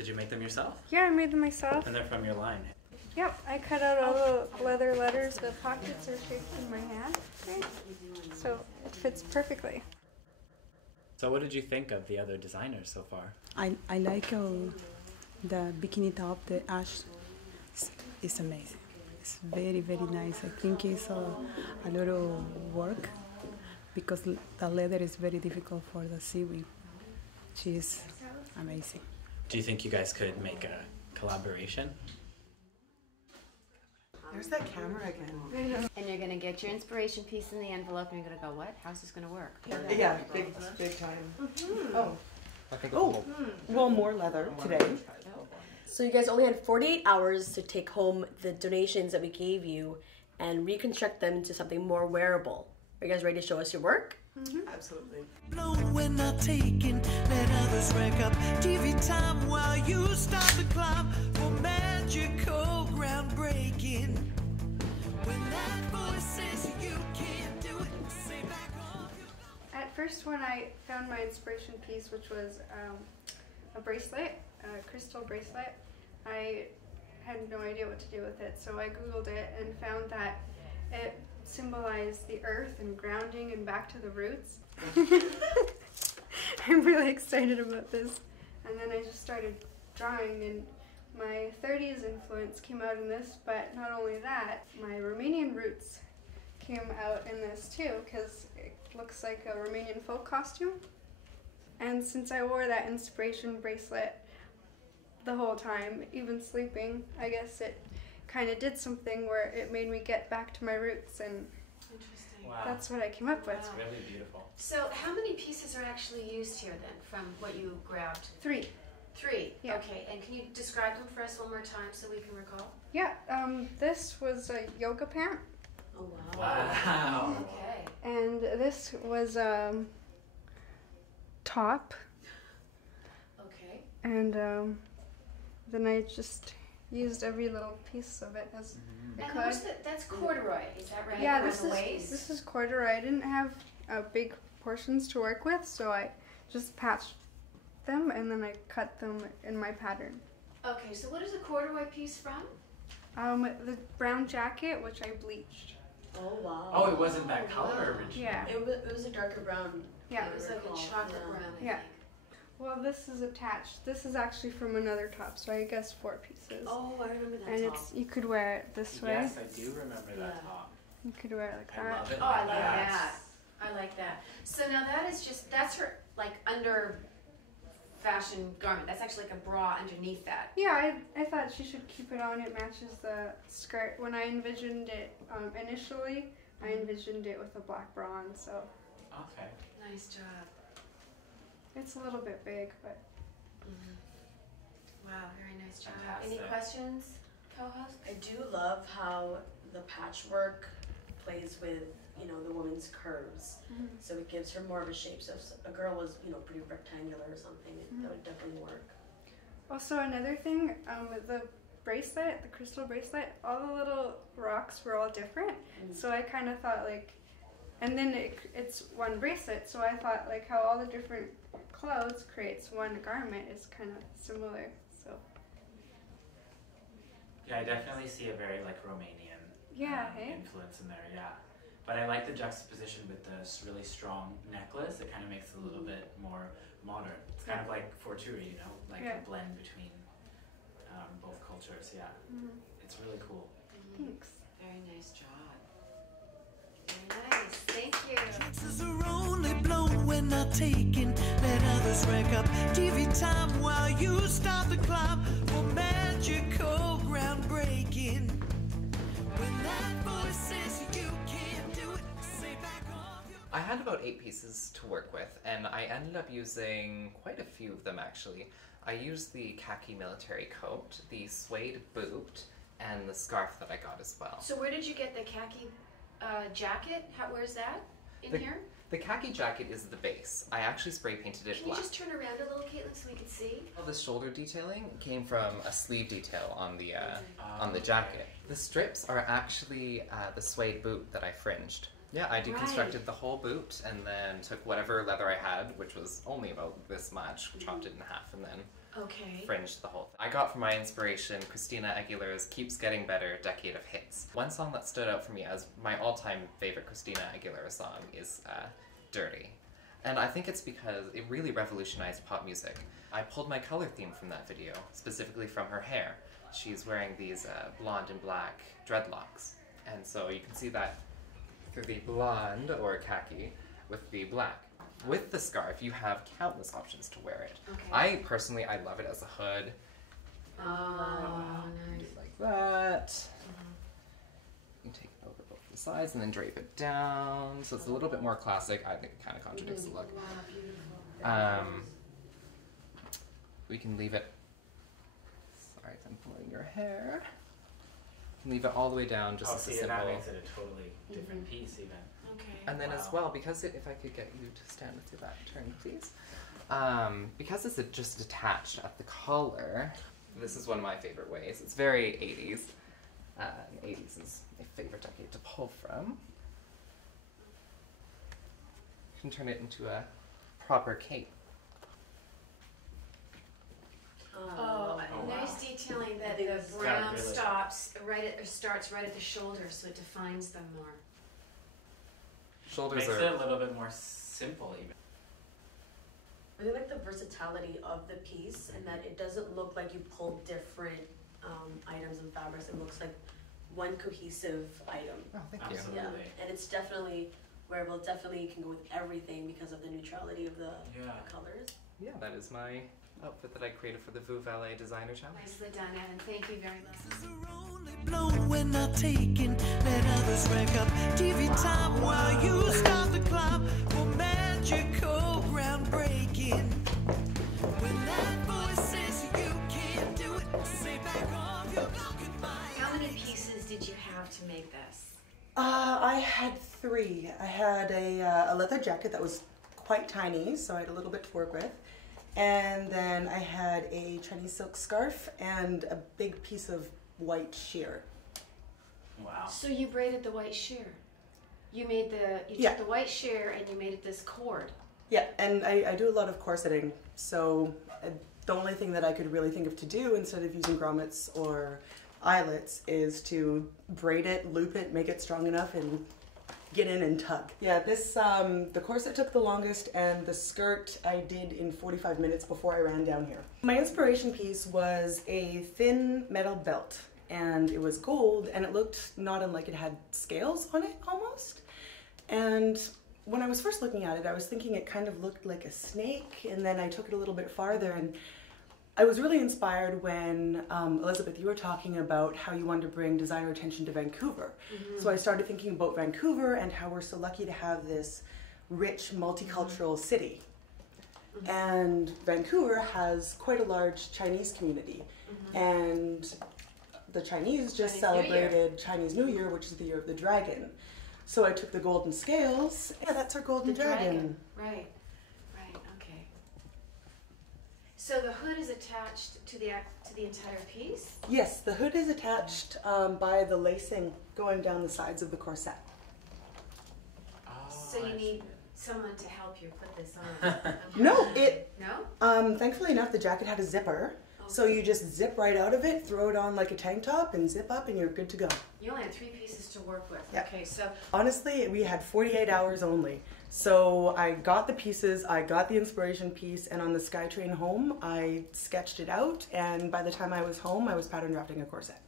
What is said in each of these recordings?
Did you make them yourself? Yeah, I made them myself. And they're from your line? Yep, I cut out all the leather letters. The pockets are shaped in my hand, right? So it fits perfectly. So what did you think of the other designers so far? I like the bikini top, the ash. It's amazing. It's very, very nice. I think it's a lot of work because the leather is very difficult for the seaweed. She's amazing. Do you think you guys could make a collaboration? There's that camera again. And you're going to get your inspiration piece in the envelope and you're going to go, what? How's this going to work? Yeah, big time. Oh. I think Well, more leather today. So you guys only had 48 hours to take home the donations that we gave you and reconstruct them into something more wearable. Are you guys ready to show us your work? Absolutely. When not taken, let others rank up. TV time while you start to climb for magical groundbreaking. When that voice says you can't do it, say back off. At first, when I found my inspiration piece, which was a bracelet, a crystal bracelet, I had no idea what to do with it. So I Googled it and found that it symbolized the earth and grounding and back to the roots. I'm really excited about this. And then I just started drawing, and my 30s influence came out in this, but not only that, my Romanian roots came out in this too, because it looks like a Romanian folk costume. And since I wore that inspiration bracelet the whole time, even sleeping, I guess it kind of did something where it made me get back to my roots, and that's what I came up with. It's really beautiful. So how many pieces are actually used here then from what you grabbed? 3. 3? Yeah. Okay, and can you describe them for us one more time so we can recall? Yeah, this was a yoga pant. Oh wow. Wow. Okay. And this was a top. Okay. And then I just used every little piece of it as I And could. that's corduroy, is that right? Yeah, Around the waist? this is corduroy. I didn't have big portions to work with, so I just patched them and then I cut them in my pattern. Okay, so what is a corduroy piece from? The brown jacket, which I bleached. Oh, wow. Oh, it wasn't that color originally. Yeah. It was a darker brown. Yeah. It was like a chocolate brown, I Yeah. think. Well, this is attached. This is actually from another top, so I guess 4 pieces. Oh, I remember that And top. you could wear it this way. Yes, I do remember that Yeah. top. You could wear it like I that. love it. Oh, I like that. that. I like that. So now that's her like under fashion garment. That's actually like a bra underneath that. Yeah, I thought she should keep it on. It matches the skirt. When I envisioned it initially, I envisioned it with a black bra on, so Okay. Nice job. it's a little bit big, but Wow, very nice job. Fantastic. Any questions, co-host? I do love how the patchwork plays with, you know, the woman's curves. So it gives her more of a shape. So if a girl was, you know, pretty rectangular or something, that would definitely work. also another thing, the bracelet, the crystal bracelet, all the little rocks were all different. So I kind of thought like, and then it's one bracelet, so I thought like how all the different clothes creates one garment is kind of similar. So Yeah, I definitely see a very like Romanian hey? influence in there, yeah. But I like the juxtaposition with this really strong necklace. It kind of makes it a little bit more modern. It's kind of like forturi, you know, like a blend between both cultures, yeah. It's really cool. Thanks. Very nice job. Very nice. Thank you. Chances are only blown when not taken. Let others rank up. TV time while you start to climb for magical groundbreaking. When that voice says you can't do it, say back off. I had about 8 pieces to work with, and I ended up using quite a few of them actually. I used the khaki military coat, the suede boot, and the scarf that I got as well. So where did you get the khaki jacket? Where's that in here? The khaki jacket is the base. I actually spray painted it Can black. you just turn around a little, Caitlin, so we can see? All the shoulder detailing came from a sleeve detail on the jacket. The strips are actually the suede boot that I fringed. Yeah, I deconstructed the whole boot and then took whatever leather I had, which was only about this much, chopped it in half, and then Okay. fringed the whole thing. I got from my inspiration Christina Aguilera's Keeps Getting Better Decade of Hits. One song that stood out for me as my all-time favorite Christina Aguilera song is Dirty. And I think it's because it really revolutionized pop music. I pulled my color theme from that video, specifically from her hair. She's wearing these blonde and black dreadlocks. And so you can see that through the blonde or khaki with the black. With the scarf, you have countless options to wear it. Okay. I love it as a hood. Oh, nice. Like that. You take it over both the sides and then drape it down. So it's a little bit more classic. I think it kind of contradicts the look. Wow, beautiful. We can leave it, sorry, I'm pulling your hair. You can leave it all the way down, just as a simple. That makes it a totally different piece even. Okay. And then as well, because if I could get you to stand with your back turned, please. Because it's just attached at the collar, this is one of my favorite ways. It's very 80s. And 80s is my favorite decade to pull from. You can turn it into a proper cape. Nice detailing that think the it's brown really- starts right at the shoulder, so it defines them more. Shoulders Makes are it a little bit more simple even. I really like the versatility of the piece and that it doesn't look like you pulled different items and fabrics. It looks like one cohesive item. Oh, thank you. Absolutely. Yeah, and it's definitely wearable. Definitely you can go with everything because of the neutrality of the colors. Yeah, that is my outfit that I created for the Vous VALET Designer Challenge. Nicely done, Evan. Thank you very much. This is a only blown when not taken. Let others rack up TV time while you start the climb for magical groundbreaking. When that voice says you can't do it, say back off your blocking mind. How many pieces did you have to make this? I had 3. I had a leather jacket that was quite tiny, so I had a little bit to work with. And then I had a Chinese silk scarf and a big piece of white sheer. Wow. So you braided the white sheer. You made Yeah. took the white sheer and you made it this cord. Yeah, and I do a lot of corseting, so the only thing that I could really think of to do instead of using grommets or eyelets is to braid it, loop it, make it strong enough, and get in and tug. Yeah, this the corset took the longest, and the skirt I did in 45 minutes before I ran down here. My inspiration piece was a thin metal belt, and it was gold, and it looked not unlike it had scales on it almost. And when I was first looking at it, I was thinking it kind of looked like a snake, and then I took it a little bit farther, and I was really inspired when, Elizabeth, you were talking about how you wanted to bring designer attention to Vancouver. So I started thinking about Vancouver and how we're so lucky to have this rich, multicultural city. And Vancouver has quite a large Chinese community. And the Chinese just celebrated Chinese New Year, which is the year of the dragon. So I took the golden scales. Yeah, that's our golden dragon. Right. Okay. So the hood is attached to the entire piece. Yes, the hood is attached by the lacing going down the sides of the corset. So you need someone to help you put this on. No, No? thankfully enough, the jacket had a zipper. So you just zip right out of it, throw it on like a tank top, and zip up, and you're good to go. You only had 3 pieces to work with. Yep. Okay, so Honestly, we had 48 hours only. So I got the pieces, I got the inspiration piece, and on the SkyTrain home, I sketched it out, and by the time I was home, I was pattern drafting a corset.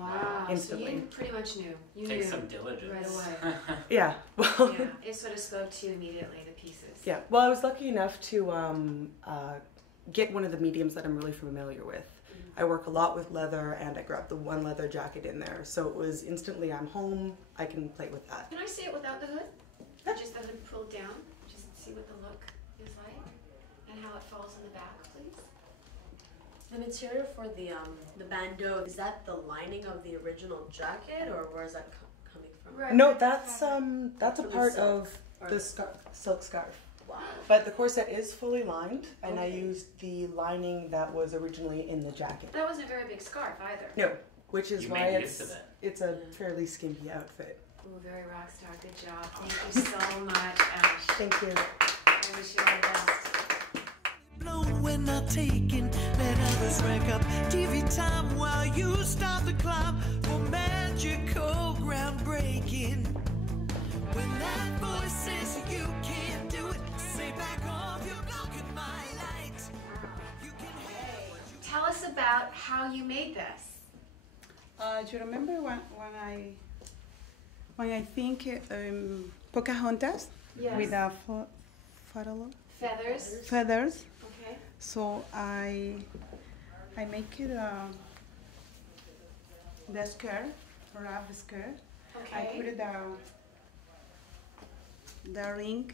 wow. Instantly. So you pretty much knew. You Takes knew some diligence. right away. Yeah, well, Yeah, it sort of spoke to you immediately, the pieces. yeah. Well, I was lucky enough to get one of the mediums that I'm really familiar with. I work a lot with leather, and I grabbed the one leather jacket in there. So it was instantly, I'm home, I can play with that. Can I see it without the hood? Yeah. Just the hood pulled down, just see what the look is like and how it falls in the back, please. The material for the bandeau, is that the lining of the original jacket, or where is that coming from? Right. No, that's a Actually part silk. of the silk scarf. Wow. But the corset is fully lined, and I used the lining that was originally in the jacket. That wasn't a very big scarf either. No, which is You why made use of it. it's a fairly skimpy outfit. Ooh, very rock star. Good job. Thank you so much, Ash. Thank you. I wish you all the best. Blown when not taken, let others rack up TV time while you start the climb for magical groundbreaking. When that voice says you can't do it, say back off, you're blocking my light. You can have what you Tell us about how you made this. Do you remember when I think Pocahontas with a feathers? Okay. So I make it the skirt, wrap skirt. I put it the ring,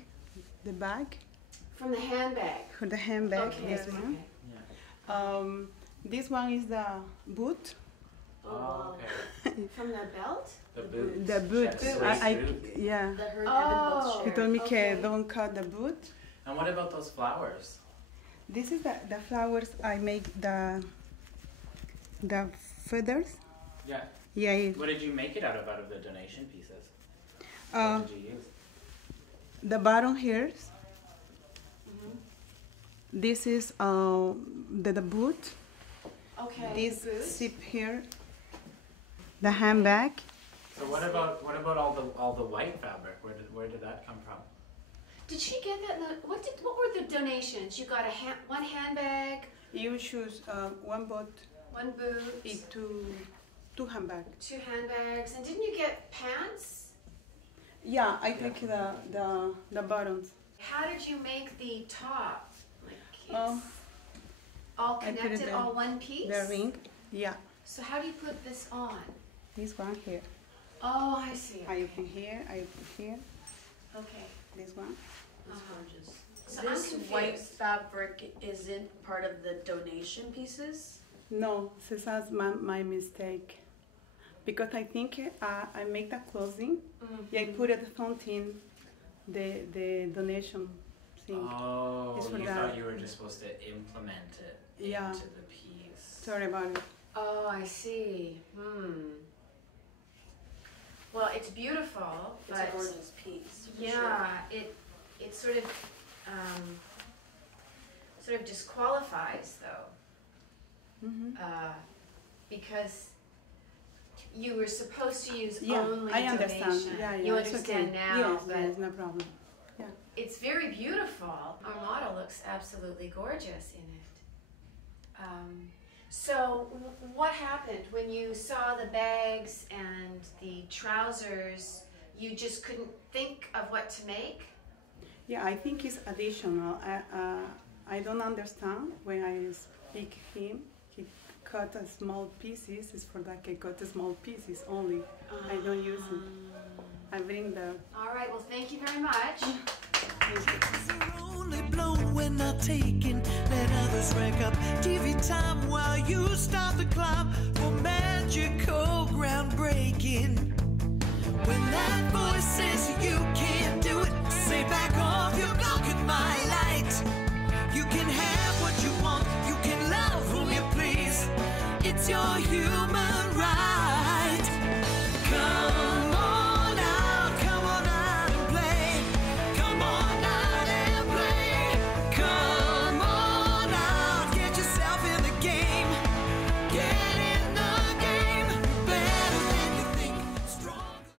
the bag. From the handbag. For the handbag, Okay. this one. Yeah. This one is the boot. Oh, okay. From the belt? The boots. The boot. She has a suede boot. Yeah. The her and Oh. Evan both He share. told me, Okay. don't cut the boot. And what about those flowers? This is the flowers. I make the feathers. Yeah. Yeah. What did you make it out of the donation pieces? Uh, What did you use? the bottom here. This is the boot. Okay. This Boots. zip here. The handbag. So what about all the white fabric? Where did that come from? Did she get that? What were the donations? You got one handbag, You choose one boot, one boot, two handbag. 2 handbags, and didn't you get pants? Yeah, I take the bottoms. How did you make the top? Like it's Oh. all I put it connected, in all one piece? The ring. Yeah. So how do you put this on? This one here. Oh, I see. I open here. I open here. Okay. This one. That's gorgeous. So This I'm white confused. fabric isn't part of the donation pieces? No, this is my mistake. Because I think I make the clothing. Yeah, I put it something, the donation thing. Oh, It's for you that. thought you were just supposed to implement it Yeah. into the piece. Sorry about it. Oh, I see. Well, it's beautiful, It's but a gorgeous piece. For yeah, Sure. it sort of disqualifies though, because you were supposed to use Yeah, only I understand. donation. Yeah, You it's understand okay. now, Yes, but yes, no problem. it's very beautiful. Our model looks absolutely gorgeous in it. So what happened when you saw the bags and the trousers? You just couldn't think of what to make? Yeah, I think it's additional. I don't understand when I speak him. He cut a small pieces. It's for that he cut a small pieces only. I don't use it. I bring the. All right, well, thank you very much. are only blown when not taken, let others rack up TV time while you start the climb for